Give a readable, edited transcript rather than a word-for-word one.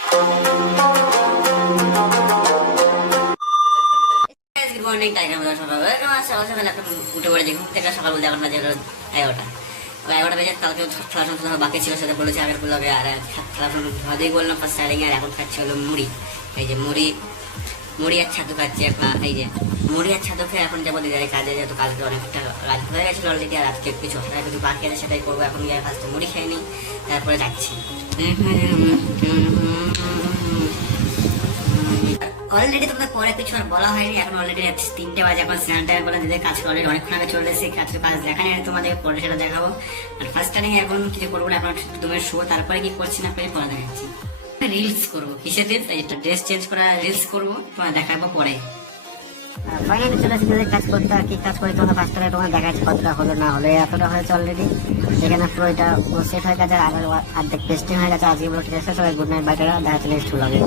Good morning time আমরা সকাল এখন উঠে পড়ে দেখুন থেকে সকাল বলতে এখন বাজে 11টা 11টা বেজে কালকে খেলাধুলা বাকি ছিল সেটা বলেছি আগের ব্লগে। আর খেলাধুলা ভালোই বললাম ফার্স্ট স্টার্টিং। আর এখন খাচ্ছি হলো মুড়ি। এই যে মুড়ি আর ছাতু খাচ্ছি এখন। এই যে মুড়ি আর ছাতু খেয়ে এখন যাবো দিদার কাজে, যেহেতু কালকে অনেকটা রাত হয়ে গেছিলো অলরেডি। আর আজকে কিছু কিছু বাকি আছে সেটাই করবো। এখন গিয়ে ফার্স্ট মুড়ি খেয়ে নিই, তারপরে যাচ্ছি। অলরেডি তোমাদের পরে কিছু আর বলা হয়নি, এখন অলরেডি 3টে বাজে। এখন স্নান টাইম করে দিদের কাজ অলরেডি অনেকক্ষণ আগে চলে এসেছি। কাজ দেখা নেই তোমাদের, পরে সেটা দেখাবো। আর ফার্স্ট টাইম এখন কিছু করবো না, এখন তুমি শো, তারপরে কি করছি না করে পরে দেখাচ্ছি। রিলস করবো, কিসের রিলস? এটা ড্রেস চেঞ্জ করা রিলস করবো, তোমার দেখাবো পরে। ফাইনালি চলে এসেছি কাজ করতে। আর কি কাজ করে তোমার ফার্স্ট টাইমে তোমার দেখাচ্ছি কতটা হলো না হলো। এতটা হয়েছে অলরেডি, এখানে পুরো এটা সেট হয়ে গেছে। আর অর্ধেক পেস্টিং হয়ে গেছে। আজকে ব্লগটি শেষ। সবাই গুড নাইট, বাই টাটা, দেখা হচ্ছে নেক্সট ব্লগে।